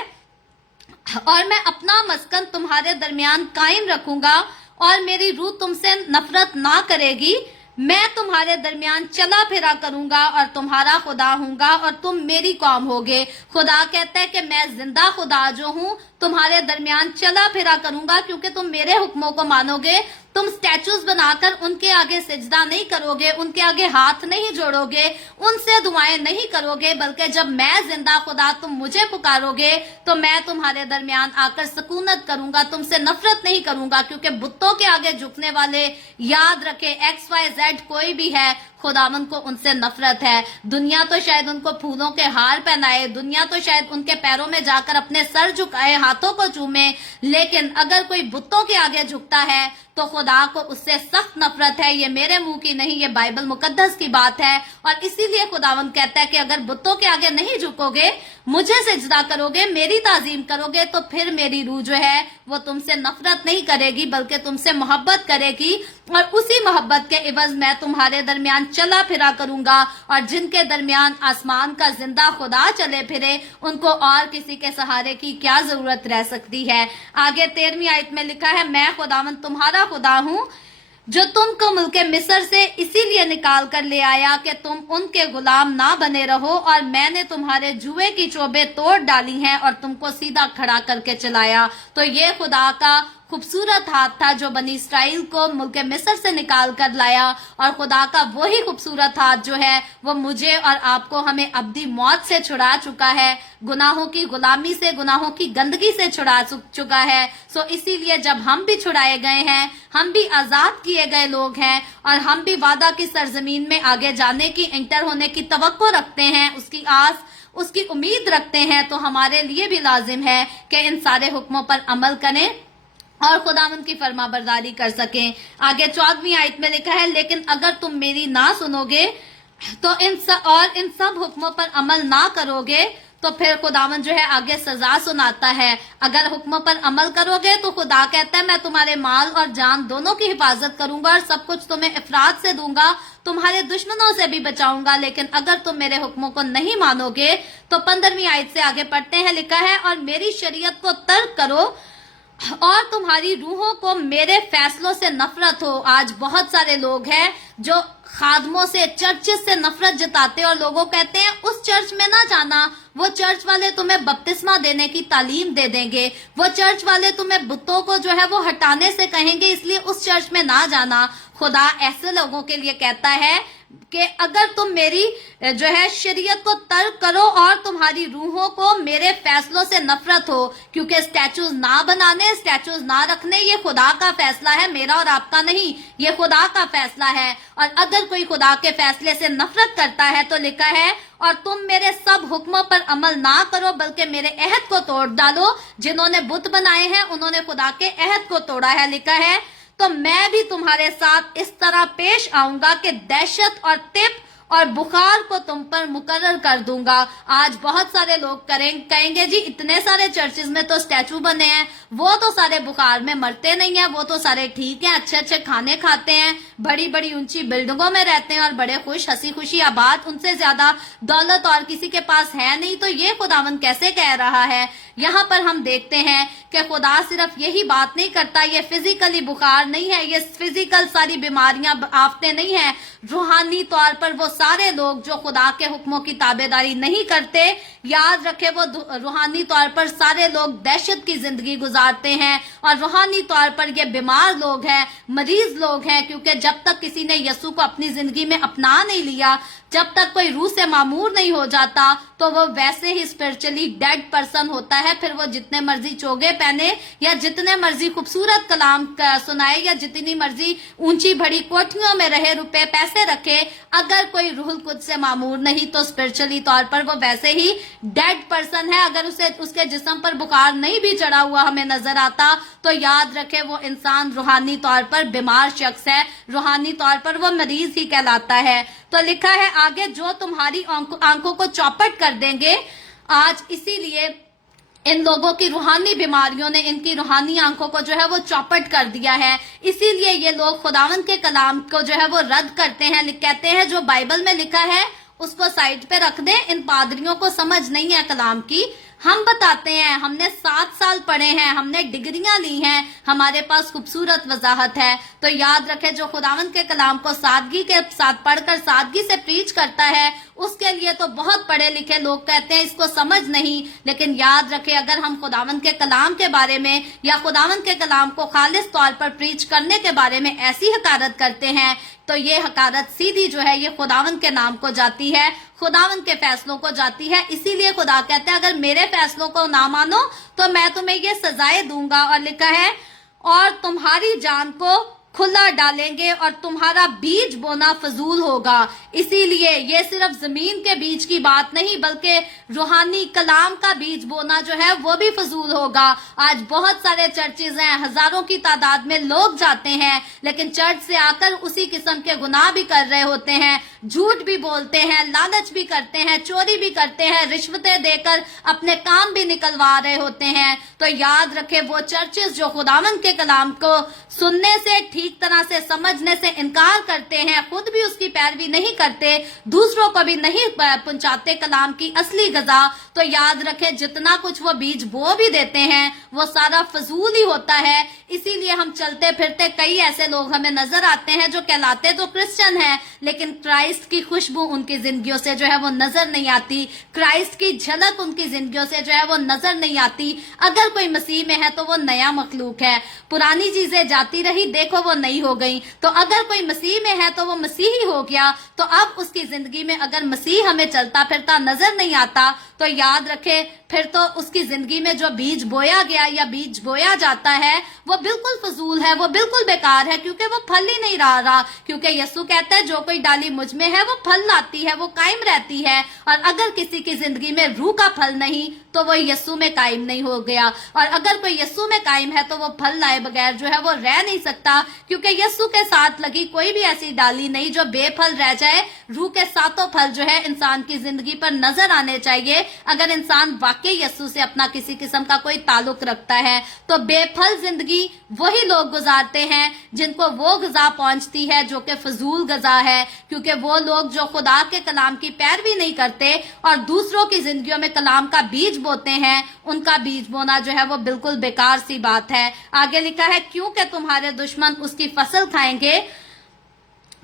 और मैं अपना मस्कन तुम्हारे दरमियान कायम रखूंगा और मेरी रूह तुमसे नफरत ना करेगी। मैं तुम्हारे दरमियान चला फिरा करूंगा और तुम्हारा खुदा हूंगा और तुम मेरी कौम होगे। खुदा कहता है कि मैं जिंदा खुदा जो हूँ तुम्हारे दरमियान चला फिरा करूंगा क्योंकि तुम मेरे हुक्मों को मानोगे। तुम स्टैचूज बनाकर उनके आगे सिजदा नहीं करोगे, उनके आगे हाथ नहीं जोड़ोगे, उनसे दुआएं नहीं करोगे, बल्कि जब मैं जिंदा खुदा तुम मुझे पुकारोगे तो मैं तुम्हारे दरमियान आकर सकूनत करूंगा, तुमसे नफरत नहीं करूंगा। क्योंकि बुतों के आगे झुकने वाले, याद रखे XYZ कोई भी है, खुदावंद को उनसे नफरत है। दुनिया तो शायद उनको फूलों के हार पहनाए, दुनिया तो शायद उनके पैरों में जाकर अपने सर झुकाए, हाथों को चूमे, लेकिन अगर कोई बुतों के आगे झुकता है तो खुदा को उससे सख्त नफरत है। ये मेरे मुंह की नहीं, ये बाइबल मुकद्दस की बात है। और इसीलिए खुदावंद कहता है कि अगर बुतों के आगे नहीं झुकोगे, मुझे सिजदा करोगे, मेरी ताजीम करोगे, तो फिर मेरी रूह जो है वो तुमसे नफरत नहीं करेगी बल्कि तुमसे मोहब्बत करेगी। और उसी मोहब्बत के इवज मैं तुम्हारे दरमियान चला फिरा करूंगा। और जिनके दरमियान आसमान का जिंदा खुदा चले फिरे, उनको और किसी के सहारे की क्या जरूरत रह सकती है। आगे 13वीं आयत में लिखा है, मैं खुदावंद तुम्हारा खुदा हूँ जो तुमको मुल्के मिस्र से इसीलिए निकाल कर ले आया कि तुम उनके गुलाम ना बने रहो। और मैंने तुम्हारे जुए की चोबे तोड़ डाली हैं और तुमको सीधा खड़ा करके चलाया। तो ये खुदा का खूबसूरत हाथ था जो बनी इसराइल को मुल्क मिस्र से निकाल कर लाया, और खुदा का वही खूबसूरत हाथ जो है वो मुझे और आपको हमें अब्दी मौत से छुड़ा चुका है, गुनाहों की गुलामी से, गुनाहों की गंदगी से छुड़ा चुका है। सो इसीलिए जब हम भी छुड़ाए गए हैं, हम भी आजाद किए गए लोग हैं, और हम भी वादा की सरजमीन में आगे जाने की, इंटर होने की तवक्को रखते हैं, उसकी आस, उसकी उम्मीद रखते हैं, तो हमारे लिए भी लाजिम है कि इन सारे हुक्मों पर अमल करें और खुदावंद की फरमाबरदारी कर सकें। आगे 14वीं आयत में लिखा है, लेकिन अगर तुम मेरी ना सुनोगे तो इन सब हुक्मों पर अमल ना करोगे तो फिर खुदावंद जो है आगे सजा सुनाता है। अगर हुक्मों पर अमल करोगे तो खुदा कहता है मैं तुम्हारे माल और जान दोनों की हिफाजत करूंगा और सब कुछ तुम्हें इफरात से दूंगा, तुम्हारे दुश्मनों से भी बचाऊंगा। लेकिन अगर तुम मेरे हुक्मों को नहीं मानोगे तो 15वीं आयत से आगे पढ़ते हैं, लिखा है, और मेरी शरीयत को तर्क करो और तुम्हारी रूहों को मेरे फैसलों से नफरत हो। आज बहुत सारे लोग हैं जो खादमों से, चर्चेस से नफरत जताते हैं और लोगों कहते हैं उस चर्च में ना जाना, वो चर्च वाले तुम्हें बपतिस्मा देने की तालीम दे देंगे, वो चर्च वाले तुम्हें बुतों को जो है वो हटाने से कहेंगे, इसलिए उस चर्च में ना जाना। खुदा ऐसे लोगों के लिए कहता है कि अगर तुम मेरी जो है शरीयत को तर्क करो और तुम्हारी रूहों को मेरे फैसलों से नफरत हो, क्योंकि स्टैचूज ना बनाने, स्टैचूज ना रखने ये खुदा का फैसला है, मेरा और आपका नहीं, ये खुदा का फैसला है। और अगर कोई खुदा के फैसले से नफरत करता है तो लिखा है, और तुम मेरे सब हुक्मों पर अमल ना करो बल्कि मेरे अहद को तोड़ डालो। जिन्होंने बुत बनाए हैं उन्होंने खुदा के अहद को तोड़ा है, लिखा है, तो मैं भी तुम्हारे साथ इस तरह पेश आऊंगा कि दहशत और तिप और बुखार को तुम पर मुकर्रर कर दूंगा। आज बहुत सारे लोग कहेंगे जी इतने सारे चर्चेज में तो स्टैचू बने हैं, वो तो सारे बुखार में मरते नहीं है, वो तो सारे ठीक हैं, अच्छे अच्छे खाने खाते हैं, बड़ी बड़ी ऊंची बिल्डिंगों में रहते हैं और बड़े खुश, हंसी खुशी आबाद, उनसे ज्यादा दौलत और किसी के पास है नहीं। तो ये खुदावंद कैसे कह रहा है? यहाँ पर हम देखते हैं कि खुदा सिर्फ यही बात नहीं करता, ये फिजिकली बुखार नहीं है, ये फिजिकल सारी बीमारियां आफतें नहीं है, रूहानी तौर पर वो सारे लोग जो खुदा के हुक्मों की ताबेदारी नहीं करते, याद रखे वो रूहानी तौर पर सारे लोग दहशत की जिंदगी गुजारते हैं और रूहानी तौर पर ये बीमार लोग हैं, मरीज लोग हैं, क्योंकि जब तक किसी ने यीशु को अपनी जिंदगी में अपना नहीं लिया, जब तक कोई रूह से मामूर नहीं हो जाता तो वो वैसे ही स्पिरिचुअली डेड पर्सन होता है। फिर वो जितने मर्जी चोगे पहने या जितने मर्जी खूबसूरत कलाम सुनाए या जितनी मर्जी ऊंची बड़ी कोठियों में रहे, रुपए पैसे रखे, अगर कोई रूहुल कुद्स से मामूर नहीं तो स्पिरिचुअली तौर पर वो वैसे ही डेड पर्सन है। अगर उसे उसके जिस्म पर बुखार नहीं भी चढ़ा हुआ हमें नजर आता तो याद रखे वो इंसान रूहानी तौर पर बीमार शख्स है, रूहानी तौर पर वो मरीज ही कहलाता है। तो लिखा है आगे, जो तुम्हारी आंखों को चौपट कर देंगे। आज इसीलिए इन लोगों की रूहानी बीमारियों ने इनकी रूहानी आंखों को जो है वो चौपट कर दिया है, इसीलिए ये लोग खुदावंद के कलाम को जो है वो रद्द करते हैं, कहते हैं जो बाइबल में लिखा है उसको साइड पे रख दें, इन पादरियों को समझ नहीं है कलाम की। हम बताते हैं, हमने 7 साल पढ़े हैं, हमने डिग्रियां ली हैं, हमारे पास खूबसूरत वजाहत है। तो याद रखें जो खुदावंद के कलाम को सादगी के साथ पढ़कर सादगी से प्रीच करता है उसके लिए तो बहुत पढ़े लिखे लोग कहते हैं इसको समझ नहीं, लेकिन याद रखें अगर हम खुदावंद के कलाम के बारे में या खुदावंद के कलाम को खालिस तौर पर प्रीच करने के बारे में ऐसी हकारत करते हैं तो ये हकारत सीधी जो है ये खुदावंद के नाम को जाती है, खुदावंद के फैसलों को जाती है। इसीलिए खुदा कहता है अगर मेरे फैसलों को ना मानो तो मैं तुम्हें ये सजाएं दूंगा। और लिखा है और तुम्हारी जान को खुला डालेंगे और तुम्हारा बीज बोना फजूल होगा। इसीलिए ये सिर्फ जमीन के बीज की बात नहीं बल्कि रूहानी कलाम का बीज बोना जो है वो भी फजूल होगा। आज बहुत सारे चर्चेज हैं, हजारों की तादाद में लोग जाते हैं लेकिन चर्च से आकर उसी किस्म के गुनाह भी कर रहे होते हैं, झूठ भी बोलते हैं, लालच भी करते हैं, चोरी भी करते हैं, रिश्वतें देकर अपने काम भी निकलवा रहे होते हैं। तो याद रखे वो चर्चेज जो खुदावंद के कलाम को सुनने से ठीक तरह से समझने से इनकार करते हैं, खुद भी उसकी पैरवी नहीं करते, दूसरों को भी नहीं पहुंचाते कलाम की असली गजा, तो याद रखें जितना कुछ वो बीज बो भी देते हैं वो सारा फजूल ही होता है। इसीलिए हम चलते फिरते कई ऐसे लोग हमें नजर आते हैं जो कहलाते तो क्रिश्चियन हैं, लेकिन क्राइस्ट की खुशबू उनकी जिंदगियों से जो है वो नजर नहीं आती, क्राइस्ट की झलक उनकी जिंदगियों से जो है वो नजर नहीं आती। अगर कोई मसीह में है तो वो नया मखलूक है, पुरानी चीजें जाती रही, देखो वो नई हो गई। तो अगर कोई मसीह में है तो वो मसीही हो गया। तो अब उसकी जिंदगी में अगर मसीह हमें चलता फिरता नजर नहीं आता तो याद रखे फिर तो उसकी जिंदगी में जो बीज बोया गया या बीज बोया जाता है वो बिल्कुल फजूल है, वो बिल्कुल बेकार है, क्योंकि वो फल ही नहीं रहा। क्योंकि यीशु कहता है जो कोई डाली मुझ में है वो फल लाती है, वो कायम रहती है। और अगर किसी की जिंदगी में रूह का फल नहीं तो वो यीशु में कायम नहीं हो गया, और अगर कोई यीशु में कायम है तो वो फल लाए बगैर जो है वो रह नहीं सकता, क्योंकि यीशु के साथ लगी कोई भी ऐसी डाली नहीं जो बेफल रह जाए। रूह के सातों फल जो है इंसान की जिंदगी पर नजर आने चाहिए। अगर इंसान वाकई यीशु से अपना किसी किस्म का कोई ताल्लुक रखता है तो बेफल जिंदगी वही लोग गुजारते हैं जिनको वो गजा पहुंचती है जो कि फजूल गजा है, क्योंकि वो लोग जो खुदा के कलाम की पैरवी नहीं करते और दूसरों की जिंदगियों में कलाम का बीज बोते हैं, उनका बीज बोना जो है वो बिल्कुल बेकार सी बात है। आगे लिखा है क्योंकि तुम्हारे दुश्मन उसकी फसल खाएंगे,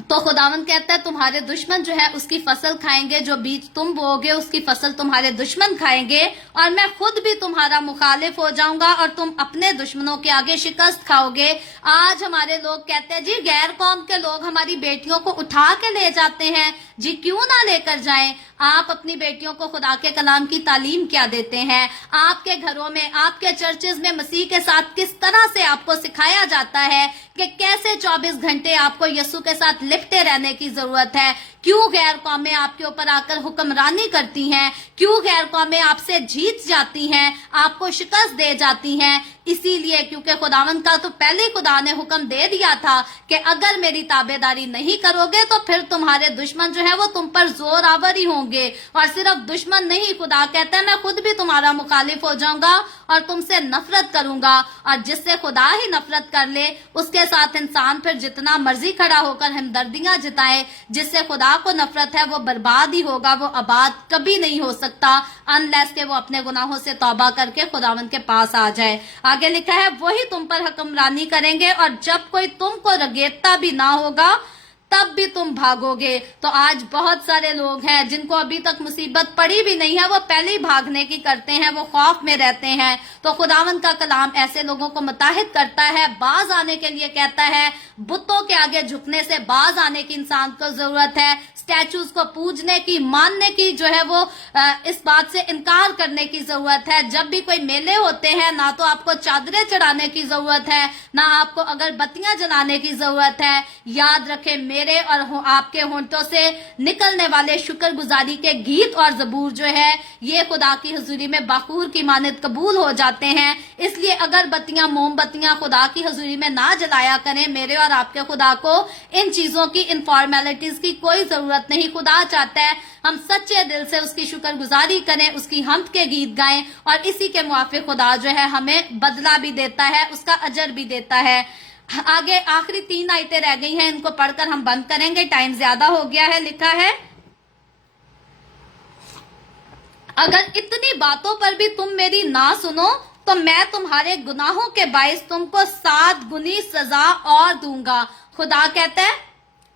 तो खुदावंद कहता है तुम्हारे दुश्मन जो है उसकी फसल खाएंगे, जो बीज तुम बोओगे उसकी फसल तुम्हारे दुश्मन खाएंगे, और मैं खुद भी तुम्हारा मुखालिफ हो जाऊंगा और तुम अपने दुश्मनों के आगे शिकस्त खाओगे। आज हमारे लोग कहते हैं जी गैर कौम के लोग हमारी बेटियों को उठा के ले जाते हैं, जी क्यों ना लेकर जाएं। आप अपनी बेटियों को खुदा के कलाम की तालीम क्या देते हैं? आपके घरों में, आपके चर्चेज में मसीह के साथ किस तरह से आपको सिखाया जाता है कि कैसे 24 घंटे आपको यीशु के साथ लिपटे रहने की जरूरत है? क्यों गैर कौमें आपके ऊपर आकर हुक्मरानी करती हैं? क्यों गैर कौमें आपसे जीत जाती हैं, आपको शिकस्त दे जाती हैं? इसीलिए क्योंकि खुदावंद का तो पहले खुदा ने हुक्म दे दिया था कि अगर मेरी ताबेदारी नहीं करोगे तो फिर तुम्हारे दुश्मन जो है वो तुम पर जोर आवर ही होंगे। और सिर्फ दुश्मन नहीं, खुदा कहता है मैं खुद भी तुम्हारा मुखालिफ हो जाऊंगा और तुमसे नफरत करूंगा। और जिससे खुदा ही नफरत कर ले उसके साथ इंसान फिर जितना मर्जी खड़ा होकर हमदर्दियां जताए, जिससे खुदा को नफरत है वो बर्बाद ही होगा, वो आबाद कभी नहीं हो सकता अनलेस के वो अपने गुनाहों से तौबा करके खुदावंद के पास आ जाए। आगे लिखा है वही तुम पर हुक्मरानी करेंगे और जब कोई तुमको रगेता भी ना होगा तब भी तुम भागोगे। तो आज बहुत सारे लोग हैं जिनको अभी तक मुसीबत पड़ी भी नहीं है, वो पहले ही भागने की करते हैं, वो खौफ में रहते हैं। तो खुदावंद का कलाम ऐसे लोगों को मुताहिद करता है, बाज आने के लिए कहता है। बुतों के आगे झुकने से बाज आने की इंसान को जरूरत है, स्टैचूज को पूजने की, मानने की जो है वो इस बात से इनकार करने की जरूरत है। जब भी कोई मेले होते हैं ना तो आपको चादरें चढ़ाने की जरूरत है, ना आपको अगरबत्तियां जलाने की जरूरत है। याद रखें मेरे और आपके होंठों से निकलने वाले शुक्रगुजारी के गीत और ज़बूर जो है ये खुदा की हुजूरी में बखूर की मानद कबूल हो जाते हैं। इसलिए अगरबत्तियां, मोमबत्तियां खुदा की हुजूरी में ना जलाया करें। मेरे और आपके खुदा को इन चीजों की, इन फॉर्मेलिटीज की कोई जरूरत नहीं। खुदा चाहता है हम सच्चे दिल से उसकी शुक्रगुजारी करें, उसकी हम्द के गीत गाएं, और इसी के मुआफिक खुदा जो है हमें बदला भी देता है, उसका अजर भी देता है। आगे आखिरी 3 आयतें रह गई हैं, इनको पढ़कर हम बंद करेंगे, टाइम ज्यादा हो गया है। लिखा है अगर इतनी बातों पर भी तुम मेरी ना सुनो तो मैं तुम्हारे गुनाहों के बाइस तुमको 7 गुनी सजा और दूंगा। खुदा कहता है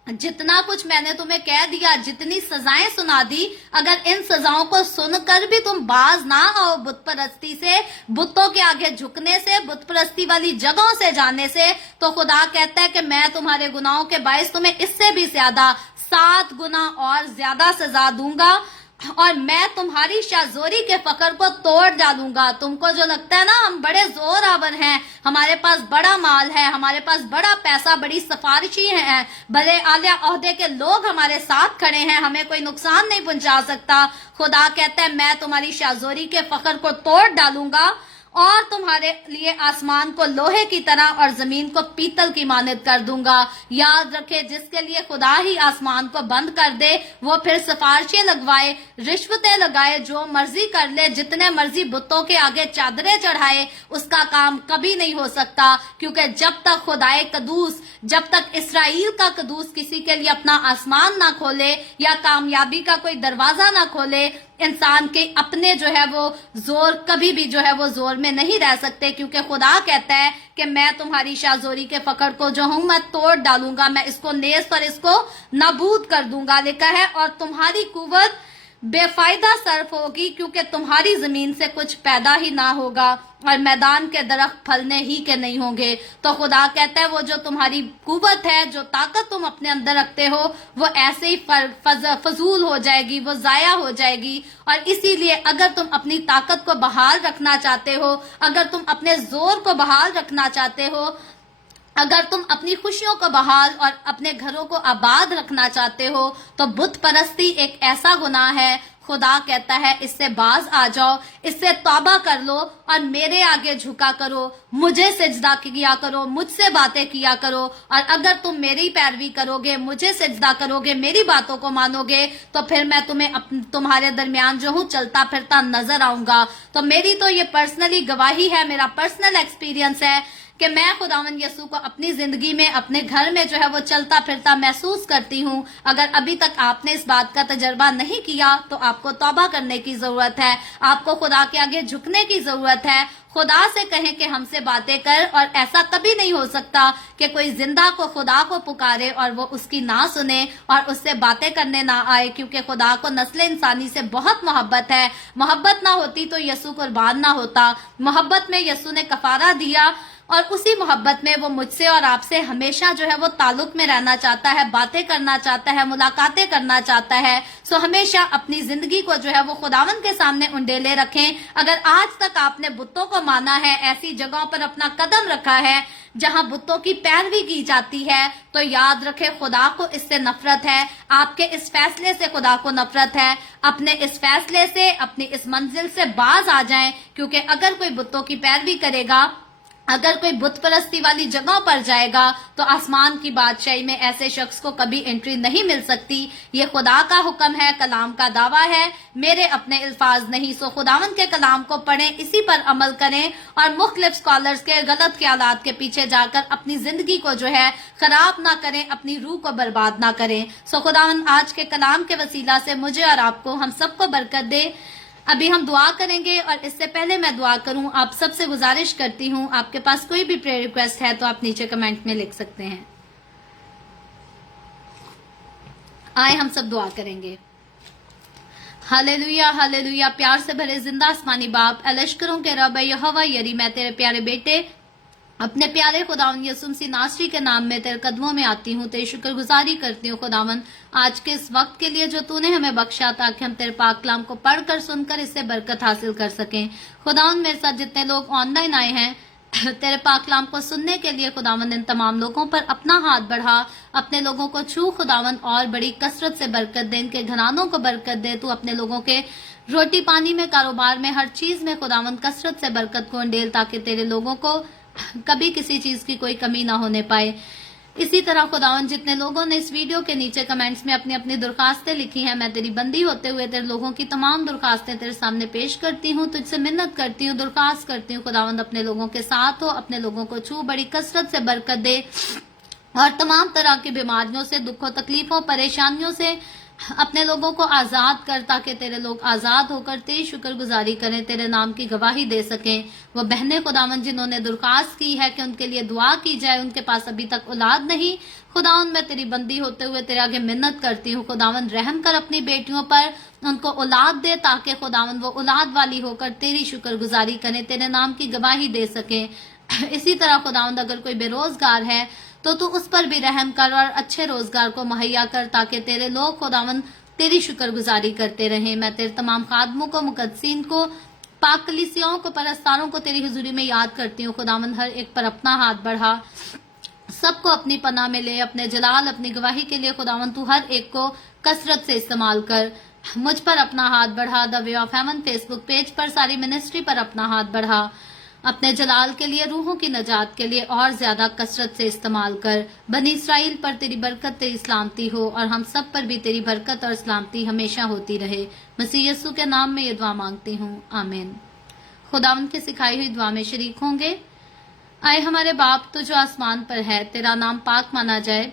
जितना कुछ मैंने तुम्हें कह दिया, जितनी सजाएं सुना दी, अगर इन सजाओं को सुनकर भी तुम बाज ना आओ बुत परस्ती से, बुतों के आगे झुकने से, बुत परस्ती वाली जगहों से जाने से, तो खुदा कहता है कि मैं तुम्हारे गुनाहों के बाइस तुम्हें इससे भी ज्यादा 7 गुना और ज्यादा सजा दूंगा, और मैं तुम्हारी शाहजोरी के फकर को तोड़ डालूंगा। तुमको जो लगता है ना हम बड़े जोर आवर हैं, हमारे पास बड़ा माल है, हमारे पास बड़ा पैसा, बड़ी सिफारिशी हैं, बड़े आलिया ओहदे के लोग हमारे साथ खड़े हैं, हमें कोई नुकसान नहीं पहुंचा सकता। खुदा कहता है मैं तुम्हारी शाहजोरी के फकर को तोड़ डालूंगा और तुम्हारे लिए आसमान को लोहे की तरह और जमीन को पीतल की मानद कर दूंगा। याद रखे, जिसके लिए खुदा ही आसमान को बंद कर दे वो फिर सिफारिशें लगवाए, रिश्वतें लगाए, जो मर्जी कर ले, जितने मर्जी बुतों के आगे चादरें चढ़ाए, उसका काम कभी नहीं हो सकता। क्योंकि जब तक खुदाए कदूस, जब तक इसराइल का कदूस किसी के लिए अपना आसमान ना खोले या कामयाबी का कोई दरवाजा ना खोले, इंसान के अपने जो है वो जोर कभी भी जो है वो जोर में नहीं रह सकते। क्योंकि खुदा कहता है कि मैं तुम्हारी शाहजोरी के फकड़ को जो हूं मैं तोड़ डालूंगा, मैं इसको नेस्त और इसको नाबूद कर दूंगा, लिखा है। और तुम्हारी कुव्वत बेफायदा सर्फ होगी, क्योंकि तुम्हारी जमीन से कुछ पैदा ही ना होगा और मैदान के दरख्त फलने ही के नहीं होंगे। तो खुदा कहता है वो जो तुम्हारी कुव्वत है, जो ताकत तुम अपने अंदर रखते हो, वो ऐसे ही फजूल हो जाएगी, वो जाया हो जाएगी। और इसीलिए अगर तुम अपनी ताकत को बहाल रखना चाहते हो, अगर तुम अपने जोर को बहाल रखना चाहते हो, अगर तुम अपनी खुशियों को बहाल और अपने घरों को आबाद रखना चाहते हो, तो बुत परस्ती एक ऐसा गुनाह है, खुदा कहता है इससे बाज आ जाओ, इससे तौबा कर लो और मेरे आगे झुका करो, मुझे सिजदा किया करो, मुझसे बातें किया करो। और अगर तुम मेरी पैरवी करोगे, मुझे सिजदा करोगे, मेरी बातों को मानोगे, तो फिर मैं तुम्हारे दरमियान जो हूँ चलता फिरता नजर आऊंगा। तो मेरी तो ये पर्सनली गवाही है, मेरा पर्सनल एक्सपीरियंस है कि मैं खुदावन यसू को अपनी जिंदगी में, अपने घर में जो है वो चलता फिरता महसूस करती हूँ। अगर अभी तक आपने इस बात का तजर्बा नहीं किया तो आपको तौबा करने की जरूरत है, आपको खुदा के आगे झुकने की जरूरत है। खुदा से कहें कि हमसे बातें कर। और ऐसा कभी नहीं हो सकता कि कोई जिंदा को खुदा को पुकारे और वो उसकी ना सुने और उससे बातें करने ना आए, क्योंकि खुदा को नस्ल इंसानी से बहुत मोहब्बत है। मोहब्बत ना होती तो यसू कुर्बान ना होता। मोहब्बत में यसू ने कफारा दिया और उसी मोहब्बत में वो मुझसे और आपसे हमेशा जो है वो ताल्लुक में रहना चाहता है, बातें करना चाहता है, मुलाकातें करना चाहता है। सो हमेशा अपनी जिंदगी को जो है वो खुदावन के सामने उंडेले रखें। अगर आज तक आपने बुतों को माना है, ऐसी जगहों पर अपना कदम रखा है जहां बुतों की पैरवी की जाती है, तो याद रखें खुदा को इससे नफरत है, आपके इस फैसले से खुदा को नफरत है। अपने इस फैसले से, अपनी इस मंजिल से बाज आ जाएं, क्योंकि अगर कोई बुतों की पैरवी करेगा, अगर कोई बुत परस्ती वाली जगहों पर जाएगा, तो आसमान की बादशाही में ऐसे शख्स को कभी एंट्री नहीं मिल सकती। ये खुदा का हुक्म है, कलाम का दावा है, मेरे अपने अल्फाज नहीं। सो खुदावन के कलाम को पढ़ें, इसी पर अमल करें और मुख्तलिफ स्कॉलर्स के गलत ख्यालात के पीछे जाकर अपनी जिंदगी को जो है खराब ना करें, अपनी रूह को बर्बाद ना करें। सो खुदावन आज के कलाम के वसीला से मुझे और आपको, हम सबको बरकत दे। अभी हम दुआ करेंगे और इससे पहले मैं दुआ करूं, आप सबसे गुजारिश करती हूं, आपके पास कोई भी प्रेयर रिक्वेस्ट है तो आप नीचे कमेंट में लिख सकते हैं। आए हम सब दुआ करेंगे। Hallelujah hallelujah. प्यार से भरे जिंदा आसमानी बाप, लश्करों के रब यहोवा यरी, मैं तेरे प्यारे बेटे अपने प्यारे खुदावन यसू मसीह नासरी के नाम में तेरे कदमों में आती हूँ, तेरी शुक्रगुजारी करती हूँ खुदावन आज के इस वक्त के लिए जो तूने हमें बख्शा, ताकि हम तेरे पाक कलाम को पढ़कर सुनकर इससे बरकत हासिल कर सकें। खुदावन मेरे साथ जितने लोग ऑनलाइन आए हैं तेरे पाक कलाम को सुनने के लिए, खुदावन इन तमाम लोगों पर अपना हाथ बढ़ा, अपने लोगों को छू खुदावन, और बड़ी कसरत से बरकत दे, इनके घरानों को बरकत दे। तू अपने लोगों के रोटी पानी में, कारोबार में, हर चीज में खुदावन कसरत से बरकत को अंडेल, ताकि तेरे लोगों को कभी किसी चीज की कोई कमी ना होने पाए। इसी तरह खुदावन जितने लोगों ने इस वीडियो के नीचे कमेंट्स में अपनी अपनी दरखास्तें लिखी हैं, मैं तेरी बंदी होते हुए तेरे लोगों की तमाम दरखास्तें तेरे सामने पेश करती हूँ, तुझसे मिन्नत करती हूँ, दरखास्त करती हूँ खुदावंद अपने लोगों के साथ हो, अपने लोगों को छू, बड़ी कसरत से बरकत दे और तमाम तरह की बीमारियों से, दुखों, तकलीफों, परेशानियों से अपने लोगों को आजाद कर, ताकि तेरे लोग आजाद होकर तेरी शुक्रगुजारी करें, तेरे नाम की गवाही दे सकें। वो बहनें खुदावन जिन्होंने दरखास्त की है कि उनके लिए दुआ की जाए, उनके पास अभी तक औलाद नहीं, खुदावन मैं तेरी बंदी होते हुए तेरे आगे मिन्नत करती हूँ, खुदावन रहम कर अपनी बेटियों पर, उनको औलाद दे, ताकि खुदावन वो औलाद वाली होकर तेरी शुक्रगुजारी करें, तेरे नाम की गवाही दे सकें। इसी तरह खुदावंद अगर कोई बेरोजगार है तो तू उस पर भी रहम कर और अच्छे रोजगार को मुहैया कर, ताकि तेरे लोग खुदावंद तेरी शुक्रगुजारी करते रहें। मैं तेरे तमाम खादमों को, मुकद्दसीन को, पाक कलीसियाओं को, परस्तारों को तेरी हुजूरी में याद करती हूँ खुदावंद, हर एक पर अपना हाथ बढ़ा, सबको अपनी पनाह में ले, अपने जलाल, अपनी गवाही के लिए खुदावंद तू हर एक को कसरत से इस्तेमाल कर। मुझ पर अपना हाथ बढ़ा, the way of haven Facebook page पर, सारी मिनिस्ट्री पर अपना हाथ बढ़ा। اپنے جلال کے لیے، روحوں کی نجات کے لیے اور زیادہ کثرت سے استعمال کر۔ بنی اسرائیل پر تیری برکت، تیری سلامتی ہو، اور ہم سب پر بھی تیری برکت اور سلامتی ہمیشہ ہوتی رہے۔ مسیح یسوع کے نام میں یہ دعا مانگتی ہوں، آمین۔ خداوند کی سکھائی ہوئی دعا میں شریک ہوں گے۔ آئے ہمارے باپ، تو جو آسمان پر ہے، تیرا نام پاک مانا جائے،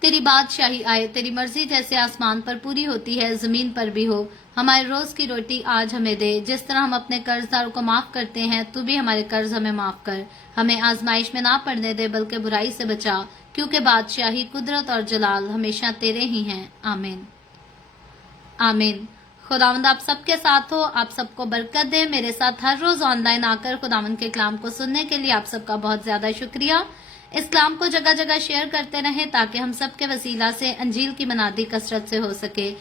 تیری بادشاہی آئے، تیری مرضی جیسے آسمان پر پوری ہوتی ہے زمین پر بھی ہو۔ ہمارے روز کی روٹی آج ہمیں دے، جس طرح ہم اپنے قرض داروں کو معاف کرتے ہیں، تو بھی ہمارے قرض ہمیں معاف کر۔ ہمیں آزمائش میں نہ پڑنے دے، بلکہ برائی سے بچا، کیونکہ بادشاہی، قدرت اور جلال ہمیشہ تیرے ہی ہیں، آمین۔ آمین۔ خداوند آپ سب کے ساتھ ہو، آپ سب کو برکت دے۔ میرے ساتھ ہر روز آن لائن آ کر خداوند کے کلام کو سننے کے لیے آپ سب کا بہت زیادہ شکریہ۔ اس کلام کو جگہ جگہ شیئر کرتے رہیں تاکہ ہم سب کے وسیلہ سے انجیل کی منادی کثرت سے ہو سکے۔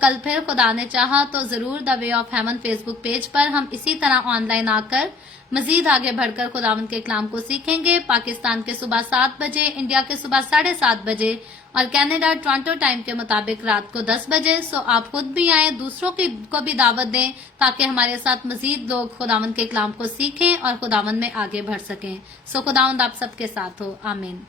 کل پھر خدا نے چاہا تو ضرور the way of heaven Facebook page پر ہم اسی طرح آن لائن آ کر مزید آگے بڑھ کر خداوند کے کلام کو سیکھیں گے۔ پاکستان کے صبح 7 بجے، انڈیا کے صبح 7:30 بجے اور کینیڈا ٹورانٹو ٹائم کے مطابق رات کو 10 بجے۔ آپ خود بھی آئیں، دوسروں کو بھی دعوت دیں تاکہ ہمارے ساتھ مزید لوگ خداوند کے کلام کو سیکھیں اور خداوند میں آگے بڑھ سکیں۔ خداوند آپ سب کے ساتھ ہو، آمین۔